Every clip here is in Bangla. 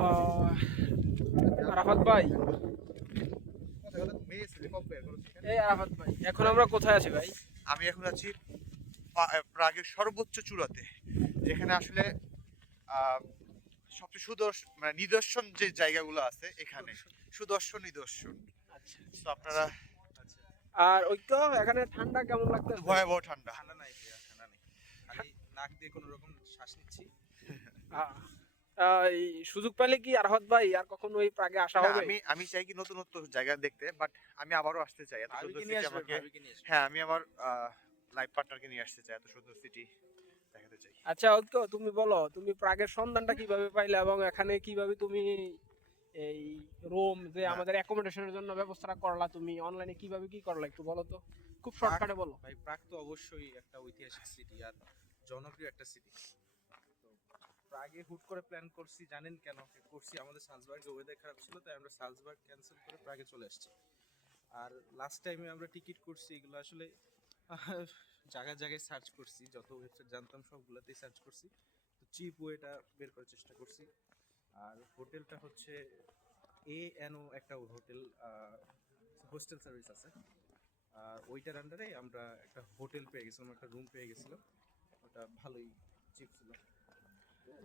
আহ, আরাফাত ভাই, এই আরাফাত ভাই, এখন আমরা কোথায় আছি ভাই? আমি এখন আছি প্রাগের সর্বোচ্চ চূড়াতে, যেখানে আসলে আহ, সবচেয়ে মানে নিদর্শন যে জায়গাগুলো আছে এখানে সুদর্শন নিদর্শন। আচ্ছা তো আপনারা আচ্ছা। আর ওই তো এখানে ঠান্ডা কেমন লাগতেছে? ভয়াবহ ঠান্ডা। ঠান্ডা নাই ভাইয়া, ঠান্ডা নেই। খালি নাক দিয়ে কোনো রকম শ্বাস নিচ্ছি। আহ, এই সুযোগ পেলে কি আরাফাত ভাই আর কখনো ওই প্রাগে আসা না, হবে? আমি চাই কি নতুন নতুন জায়গা দেখতে, বাট আমি আবারও আসতে চাই এত সুন্দর ভাবিকে নিয়ে সিটি আসবে, আমাকে। ভাবিকে নিয়ে আসবে। হ্যাঁ, আমি আমার লাইফ পার্টনারকে নিয়ে আসতে চাই, এত সুন্দর সিটি দেখাতে চাই। আচ্ছা ঐক্য, তুমি বলো তুমি প্রাগের সন্ধানটা কিভাবে পাইলে এবং এখানে কিভাবে তুমি এই রুম যে হ্যাঁ। আমাদের অ্যাকোমোডেশনের জন্য ব্যবস্থা করলা, তুমি অনলাইনে কিভাবে কি করলা একটু বলো তো, খুব শর্টকাটে বলো। ভাই প্রাগ তো অবশ্যই একটা ঐতিহাসিক সিটি আর জনপ্রিয় একটা সিটি। তো প্রাগে হুট করে প্ল্যান করছি, জানেন কেন করছি? আমাদের সালজবার্গে ওয়েদার খারাপ ছিল, তাই আমরা সালজবার্গ ক্যান্সেল করে প্রাগে চলে আসছি। আর লাস্ট টাইমে আমরা টিকিট করছি, এগুলো আসলে জায়গায় জায়গায় সার্চ করছি, যত ওয়েবসাইট জানতাম সবগুলোতেই সার্চ করছি। তো চিপ ওয়েটা বের করার চেষ্টা করছি। আর হোটেলটা হচ্ছে এএনও একটা হোটেল, হোস্টেল সার্ভিস আছে। আর ওইটার আন্ডারে আমরা একটা হোটেল পেয়ে গেছিলাম, একটা রুম পেয়ে গেছিলাম। ওটা ভালোই চিপ ছিল।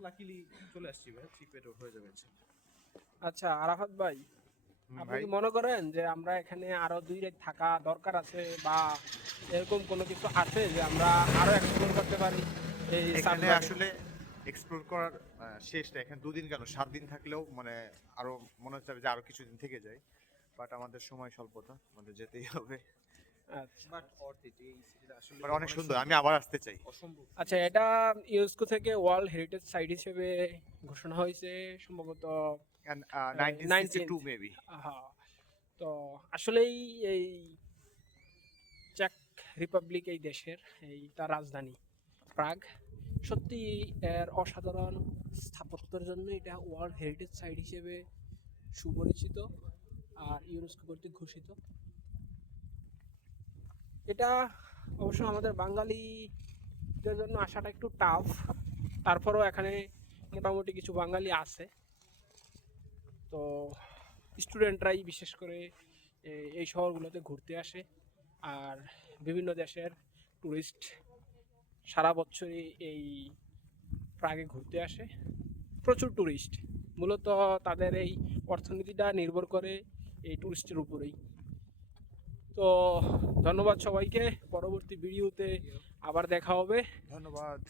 লাকিলি চলে আসছি ভাই, চিপ রেটে হয়ে যাবে ইনশাল্লাহ। আচ্ছা আরাফাত ভাই, আপনি ভাই, কি মনে করেন যে আমরা এখানে আরো 2 রাত থাকা দরকার আছে, বা এরকম কোনো কিছু আছে যে আমরা আরো এক্সপ্লোর করতে পারি এই এখানে সালবাগে? আসলে এক্সপ্লোর করার শেষ না। এখানে 2 দিন কেন 7 দিন থাকলেও মানে আরো মনে হচ্ছে যে আরো কিছুদিন থেকে যাই, বাট আমাদের সময় স্বল্পতা, আমাদের যেতেই হবে। আচ্ছা বাট অর্থ ইট, এই সিটিটা আসলে মানে অনেক সুন্দর, আমি আবার আসতে চাই। অসম্ভব। আচ্ছা, এটা ইউনেস্কো থেকে ওয়ার্ল্ড হেরিটেজ সাইট হিসেবে ঘোষণা হয়েছে সম্ভবত 1962 মেবি। হ্যাঁ। তো আসলেই এই চেক রিপাবলিক, এই দেশের এই তার রাজধানী প্রাগ, সত্যি এর অসাধারণ স্থাপত্যের জন্য এটা ওয়ার্ল্ড হেরিটেজ সাইট হিসেবে সুপরিচিত আর ইউনেস্কো কর্তৃক ঘোষিত। এটা অবশ্য আমাদের বাঙালিদের জন্য আসাটা একটু টাফ, তারপরেও এখানে মোটামুটি কিছু বাঙালি আছে। তো স্টুডেন্টরাই বিশেষ করে এই শহরগুলোতে ঘুরতে আসে, আর বিভিন্ন দেশের ট্যুরিস্ট সারা বছরই এই প্রাগে ঘুরতে আসে, প্রচুর ট্যুরিস্ট। মূলত তাদের এই অর্থনীতিটা নির্ভর করে এই ট্যুরিস্টের উপরেই। তো ধন্যবাদ সবাইকে, পরবর্তী ভিডিওতে আবার দেখা হবে। ধন্যবাদ।